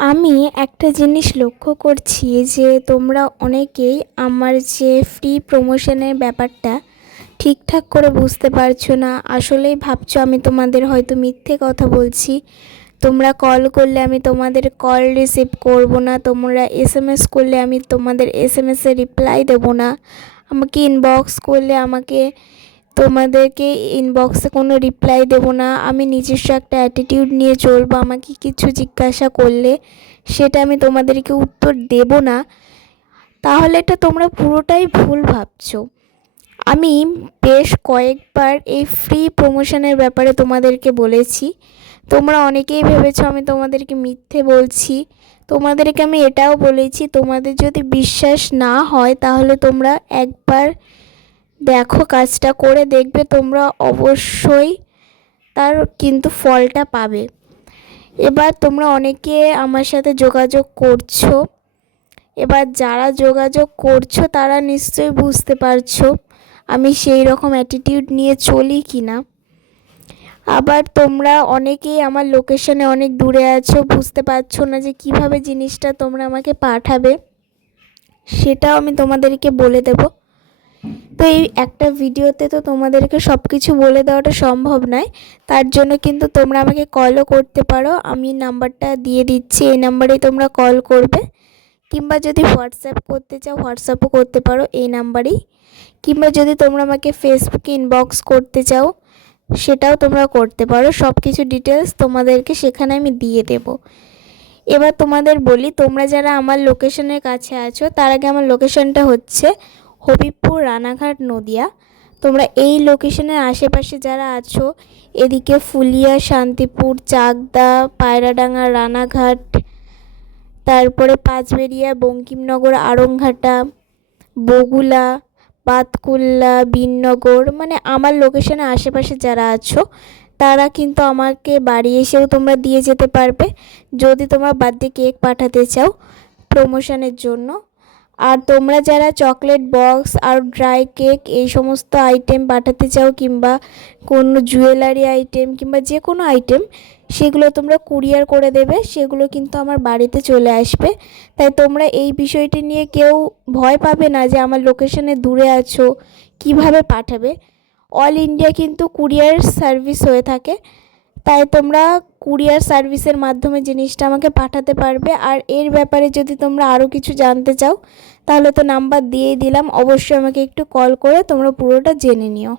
আমি একটা জিনিস লক্ষ্য করছি যে তোমরা অনেকেই আমার যে ফ্রি প্রমোশনের ব্যাপারটা ঠিকঠাক করে বুঝতে পারছো না। আসলেই ভাবছো আমি তোমাদের হয়তো মিথ্যে কথা বলছি। তোমরা কল করলে আমি তোমাদের কল রিসিভ করব না, তোমরা এসএমএস করলে আমি তোমাদের এসএমএসের রিপ্লাই দেব না, আমাকে ইনবক্স করলে তোমাদেরকে ইনবক্সে কোনো রিপ্লাই দেব না। আমি নিজস্ব একটা অ্যাটিটিউড নিয়ে চলবো। আমাকে কিছু জিজ্ঞাসা করলে সেটা আমি তোমাদেরকে উত্তর দেব না। তাহলে এটা তোমরা পুরোটাই ভুল ভাবছো। আমি বেশ কয়েকবার এই ফ্রি প্রমোশনের ব্যাপারে তোমাদেরকে বলেছি। তোমরা অনেকেই ভেবেছো আমি তোমাদেরকে মিথ্যে বলছি। তোমাদেরকে আমি এটাও বলেছি, তোমাদের যদি বিশ্বাস না হয় তাহলে তোমরা একবার দেখো, কাজটা করে দেখবে, তোমরা অবশ্যই তার কিন্তু ফলটা পাবে। এবার তোমরা অনেকে আমার সাথে যোগাযোগ করছো। এবার যারা যোগাযোগ করছো তারা নিশ্চয়ই বুঝতে পারছো আমি সেই রকম অ্যাটিটিউড নিয়ে চলি কি না। আবার তোমরা অনেকেই আমার লোকেশনে অনেক দূরে আছো, বুঝতে পারছো না যে কিভাবে জিনিসটা তোমরা আমাকে পাঠাবে, সেটাও আমি তোমাদেরকে বলে দেব। তো এই একটা ভিডিওতে তো তোমাদেরকে সব কিছু বলে দেওয়াটা সম্ভব নয়। তার জন্য কিন্তু তোমরা আমাকে কলও করতে পারো। আমি নাম্বারটা দিয়ে দিচ্ছি, এই নাম্বারেই তোমরা কল করবে। কিংবা যদি হোয়াটসঅ্যাপ করতে চাও হোয়াটসঅ্যাপও করতে পারো এই নাম্বারেই। কিংবা যদি তোমরা আমাকে ফেসবুকে ইনবক্স করতে চাও সেটাও তোমরা করতে পারো। সব কিছু ডিটেলস তোমাদেরকে সেখানে আমি দিয়ে দেব। এবার তোমাদের বলি, তোমরা যারা আমার লোকেশনের কাছে আছো তার আগে আমার লোকেশনটা হচ্ছে হবিবপুর, রানাঘাট, নদিয়া। তোমরা এই লোকেশনের আশেপাশে যারা আছো, এদিকে ফুলিয়া, শান্তিপুর, চাকদা, পায়রাডাঙ্গা, রানাঘাট, তারপরে পাঁচবেড়িয়া, বঙ্কিমনগর, আড়ংঘাটা, বগুলা, বাতকুল্লা, বিননগর, মানে আমার লোকেশনের আশেপাশে যারা আছো তারা কিন্তু আমাকে বাড়ি এসেও তোমরা দিয়ে যেতে পারবে যদি তোমরা বার্থডে কেক পাঠাতে চাও প্রমোশনের জন্য। আর তোমরা যারা চকলেট বক্স আর ড্রাই কেক এই সমস্ত আইটেম পাঠাতে চাও, কিংবা কোনো জুয়েলারি আইটেম কিংবা যে কোনো আইটেম, সেগুলো তোমরা কুরিয়ার করে দেবে, সেগুলো কিন্তু আমার বাড়িতে চলে আসবে। তাই তোমরা এই বিষয়টি নিয়ে কেউ ভয় পাবে না যে আমার লোকেশনে দূরে আছো কিভাবে পাঠাবে। অল ইন্ডিয়া কিন্তু কুরিয়ার সার্ভিস হয়ে থাকে, তাই তোমরা কুরিয়ার সার্ভিসের মাধ্যমে জিনিসটা আমাকে পাঠাতে পারবে। আর এর ব্যাপারে যদি তোমরা আরও কিছু জানতে চাও তাহলে তো নাম্বার দিয়েই দিলাম, অবশ্যই আমাকে একটু কল করে তোমরা পুরোটা জেনে নিও।